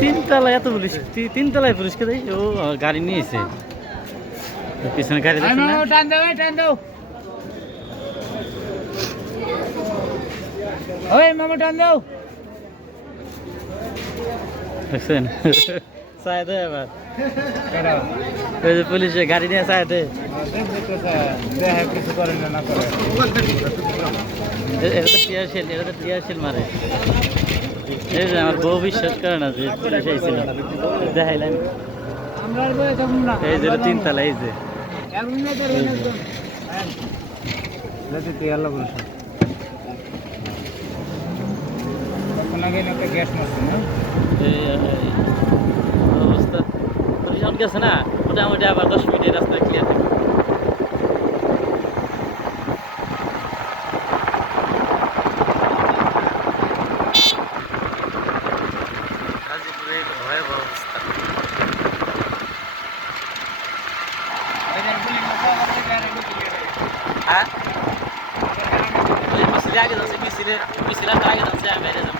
তিনতলা এত পুলিশ, তিনতলায় পুলিশকে দেয়। ও গাড়ি নিয়েছে, পিছনে গাড়ি দেখছেন চায় দে এবার ওই যে পুলিশে গাড়ি নিয়ে চায় দে। কিছু করে না করে এটা তো টিয়ারশেল, এটা তো টিয়ারশেল মারে। এই যে আমার বউ বিশ্বাস করে না যে পুলিশ আইছিল, দেখাইলাম। এই যে তিনতলা, এই যে অবস্থা পুলিশ অনেক গেছে না, মোটামুটি আবার 10 মিনিটের রাস্তা ক্লিয়ার থাকে। গাজীপুরে ভয়াবহ অবস্থা। হ্যাঁ মিছিলে আগে যাচ্ছে, মিছিলে আগে যাচ্ছে, আমি বাইরে যাবো।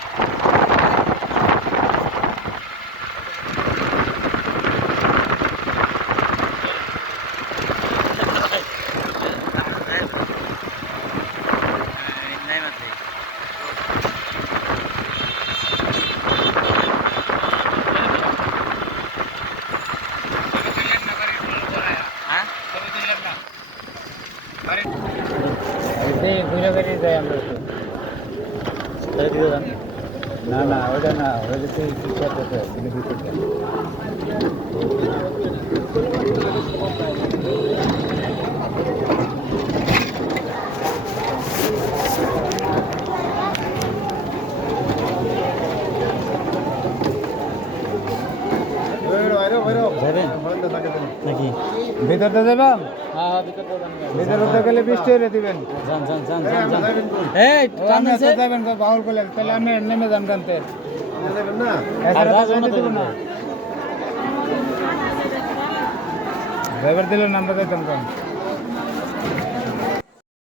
না না ওটা না, ওটা তো নাকি ভিতরটা দেবেন? ভিতরে গেলে 20 টাকা দিবেন। যাবেন বাউল করলে, তাহলে আমি নেমে যান জানতে ড্রাইভার দিলে নাম্বার দিতাম।